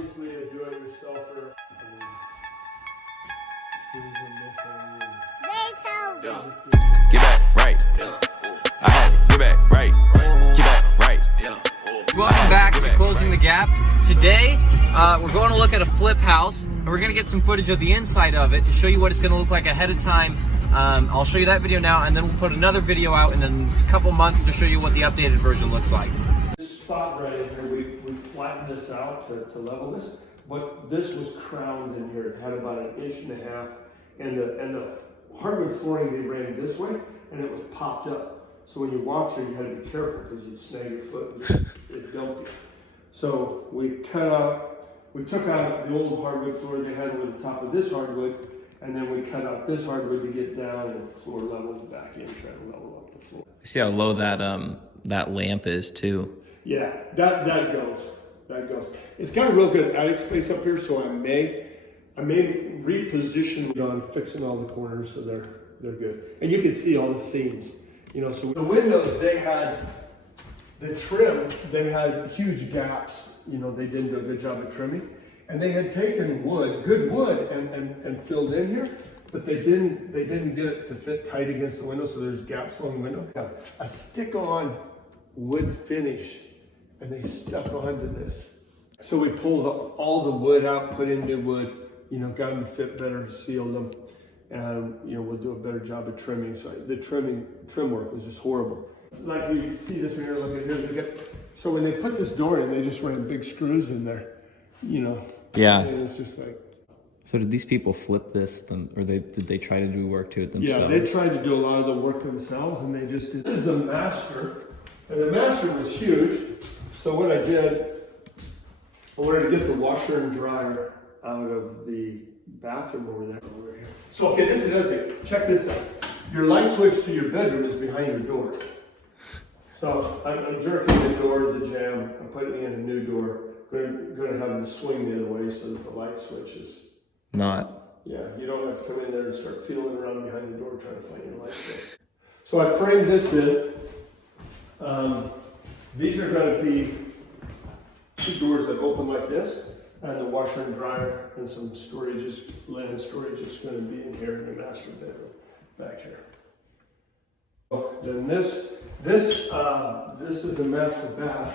obviously a do-it-yourselfer. Yeah. Get back right. Yeah. I had to get back right. Get back right. Yeah. Welcome back to Closing the Gap. Today, we're going to look at a flip house, and we're going to get some footage of the inside of it to show you what it's going to look like ahead of time. I'll show you that video now, and then we'll put another video out in a couple months to show you what the updated version looks like. This spot right in here, we flattened this out to level this, but this was crowned in here. It had about 1.5 inches, and the hardwood flooring, they ran this way, and it was popped up. So when you walked here, you had to be careful because you'd snag your foot and just, it dumped you. So we took out the old hardwood floor they had over the top of this hardwood, and then we cut out this hardwood to get down and floor leveled back in, try to level up the floor. See how low that lamp is too. Yeah, that goes. It's got a real good attic space up here, so I may reposition it on fixing all the corners so they're good. And you can see all the seams. You know, so the windows, they had the trim, they had huge gaps. You know, they didn't do a good job of trimming. And they had taken wood, good wood, and filled in here, but they didn't get it to fit tight against the window, so there's gaps along the window. A stick-on wood finish, and they stuck onto this. So we pulled all the wood out, put in new wood, you know, got them to fit better, sealed them, and you know, we'll do a better job of trimming. So the trim work was just horrible. Like you see this when you're looking here, so when they put this door in, they just ran big screws in there, you know. Yeah. And it's just like. So did these people flip this, or did they try to do work to it themselves? Yeah, they tried to do a lot of the work themselves, and they just did. This is the master, and the master was huge. So what I did, I wanted to get the washer and dryer out of the bathroom over here. So, okay, this is another thing. Check this out. Your light switch to your bedroom is behind your door. So I'm jerking the door to the jamb. I'm putting in a new door. Going to have them swing the other way so that the light switch is not. Yeah, you don't have to come in there and start feeling around behind the door trying to find your light switch. So I framed this in. These are going to be 2 doors that open like this, and the washer and dryer and some storages, linen storage is going to be in here in the master bedroom back here. Then this is the master bath,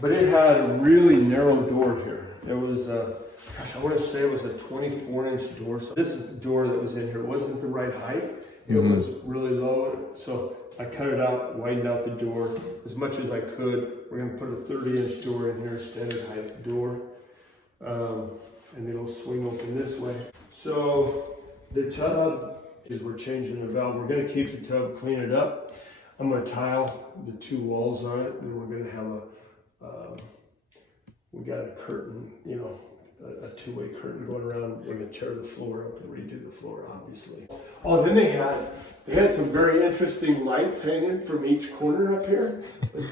but it had a really narrow door here. It was, gosh, I want to say it was a 24-inch door. So this is the door that was in here. It wasn't the right height. It was really low. So I cut it out, widened out the door as much as I could. We're going to put a 30-inch door in here, standard height door. And it'll swing open this way. So the tub, we're changing the valve. We're going to keep the tub, clean it up. I'm going to tile the 2 walls on it, and we're going to have we got a curtain, you know, a 2-way curtain going around. We're going to tear the floor up and redo the floor, obviously. Oh, then they had some very interesting lights hanging from each corner up here,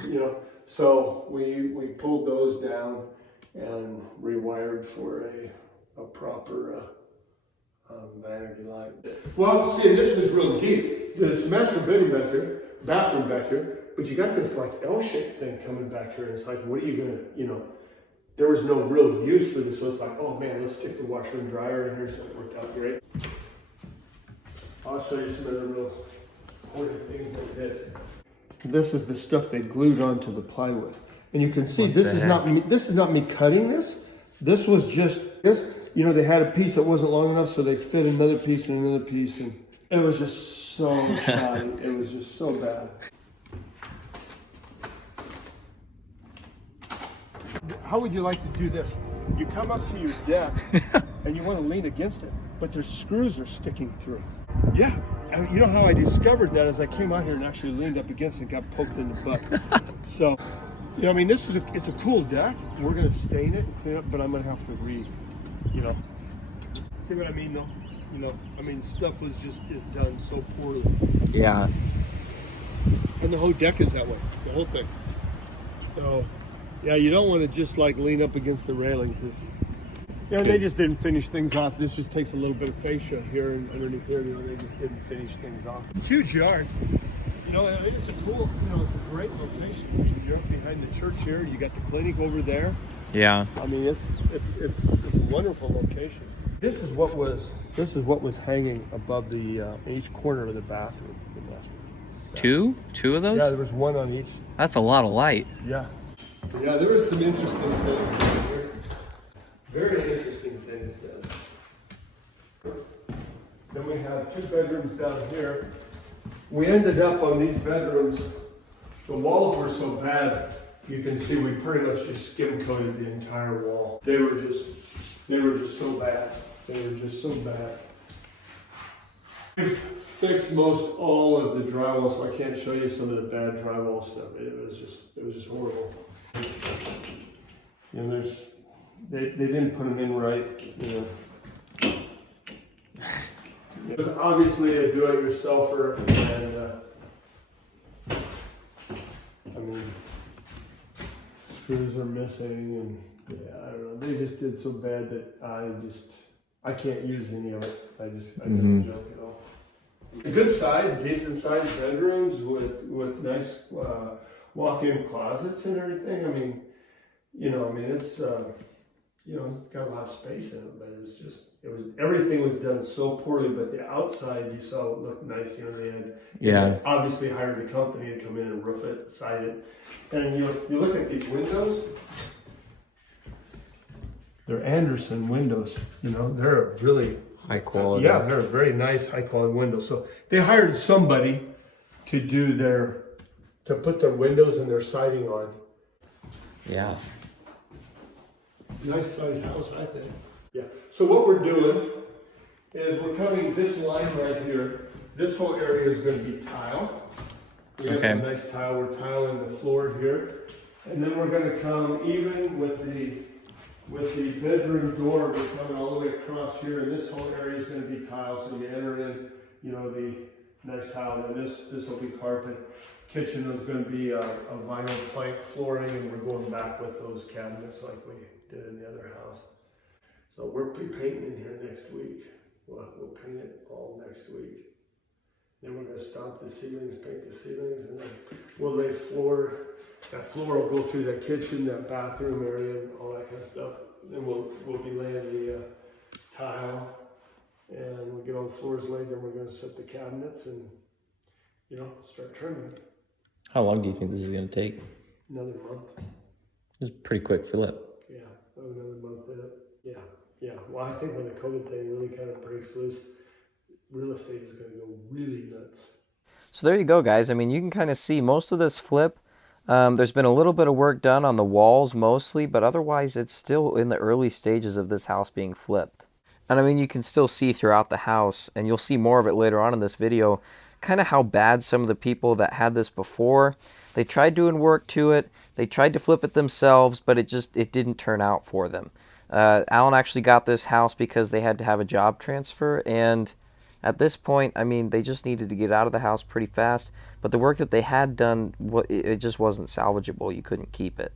you know. So we pulled those down and rewired for a proper vanity light. Well, see, this was real deep. There's master bedroom back here, bathroom back here, but you got this like L-shaped thing coming back here, and it's like, what are you gonna, you know, there was no real use for this, so it's like, oh man, let's stick the washer and dryer in here, so it worked out great. I'll show you some other real important things they did. This is the stuff they glued onto the plywood. And you can see this is not me cutting this. This was just this. You know, they had a piece that wasn't long enough, so they fit another piece and another piece, and it was just so shoddy. It was just so bad. How would you like to do this? You come up to your deck and you want to lean against it, but their screws are sticking through. Yeah, and you know how I discovered that is I came out here and actually leaned up against it and got poked in the butt. So, you know, I mean, it's a cool deck. We're going to stain it and clean it, but I'm going to have to you know. See what I mean, though? You know, I mean, stuff is done so poorly. Yeah. And the whole deck is that way, the whole thing. So, yeah, you don't want to just like lean up against the railing because, you know, they just didn't finish things off. This just takes a little bit of fascia here and underneath here. You know, they just didn't finish things off. Huge yard. You know, it's a cool, you know, it's a great location. You're up behind the church here. You got the clinic over there. Yeah. I mean, it's a wonderful location. This is what was hanging above the each corner of the bathroom. Two of those? Yeah, there was one on each. That's a lot of light. Yeah. So yeah, there was some interesting things here. Very interesting things there. Then we have 2 bedrooms down here. We ended up on these bedrooms. The walls were so bad, you can see we pretty much just skim coated the entire wall. They were just so bad. They were just so bad. We've fixed most all of the drywall, so I can't show you some of the bad drywall stuff. It was just horrible. You know, they didn't put them in right. You know, it was obviously a do-it-yourselfer, and I mean, screws are missing, and yeah, I don't know. They just did so bad that I can't use any of it. I don't junk it all. Good size, decent sized bedrooms with nice walk-in closets and everything. I mean, it's it's got a lot of space in it, but everything was done so poorly. But the outside, you saw it looked nice. They had obviously hired a company to come in and roof it, side it, and you look at these windows. They're Anderson windows. They're really high quality. Yeah, they're a very nice, high quality windows. So they hired somebody to put their windows and their siding on. Yeah. Nice sized house, I think. Yeah. So what we're doing is we're cutting this line right here. This whole area is going to be tile. We have some nice tile. We're tiling the floor here, and then we're going to come even with the bedroom door. We're coming all the way across here, and this whole area is going to be tile. So you enter in, the nice tile, and this will be carpet. Kitchen is going to be a vinyl plank flooring, and we're going back with those cabinets like we did in the other house. So we're painting in here next week. We'll paint it all next week. Then we're going to stomp the ceilings, paint the ceilings, and then we'll lay floor. That floor will go through that kitchen, that bathroom area, and all that kind of stuff. Then we'll be laying the tile, and we'll get all the floors laid. Then we're going to set the cabinets and start trimming. How long do you think this is going to take? Another month. It's a pretty quick flip. Yeah, another month. Yeah. Well, I think when the COVID thing really kind of breaks loose, real estate is going to go really nuts. So there you go, guys. I mean, you can kind of see most of this flip. There's been a little bit of work done on the walls mostly, but otherwise it's still in the early stages of this house being flipped. And I mean, you can still see throughout the house, and you'll see more of it later on in this video, kind of how bad some of the people that had this before, they tried doing work to it, they tried to flip it themselves, but it didn't turn out for them. Alan actually got this house because they had to have a job transfer, and at this point, I mean, they just needed to get out of the house pretty fast, but the work that they had done, it just wasn't salvageable. You couldn't keep it.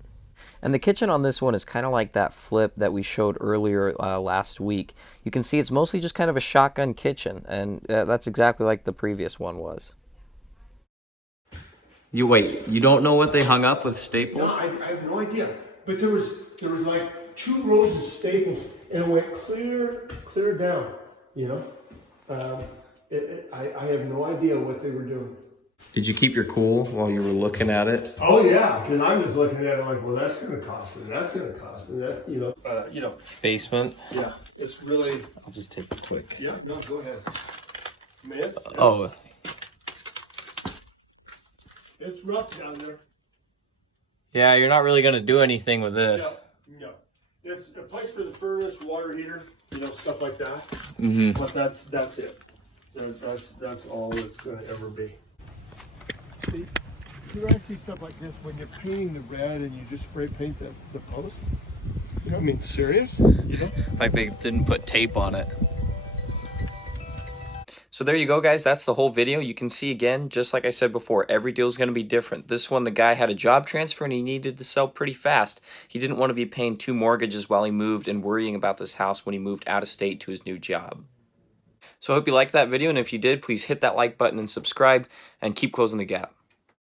And the kitchen on this one is kind of like that flip that we showed earlier last week. You can see it's mostly just kind of a shotgun kitchen, and that's exactly like the previous one was. You don't know what they hung up with staples? No, I have no idea. But there was like 2 rows of staples, and it went clear down, I have no idea what they were doing. Did you keep your cool while you were looking at it? Oh yeah, because I'm just looking at it like, well, that's going to cost, and that's going to cost, and that's Basement. Yeah, it's really. I'll just take a quick. Yeah, no, go ahead. I mean, it's rough down there. Yeah, you're not really gonna do anything with this. No. It's a place for the furnace, water heater, stuff like that. Mm-hmm. But that's it. That's all it's going to ever be. See, when I see stuff like this, when you're painting the red and you just spray paint the post, serious? Like they didn't put tape on it. So there you go, guys. That's the whole video. You can see again, just like I said before, every deal is going to be different. This one, the guy had a job transfer and he needed to sell pretty fast. He didn't want to be paying 2 mortgages while he moved and worrying about this house when he moved out of state to his new job. So I hope you liked that video, and if you did, please hit that like button and subscribe, and keep closing the gap.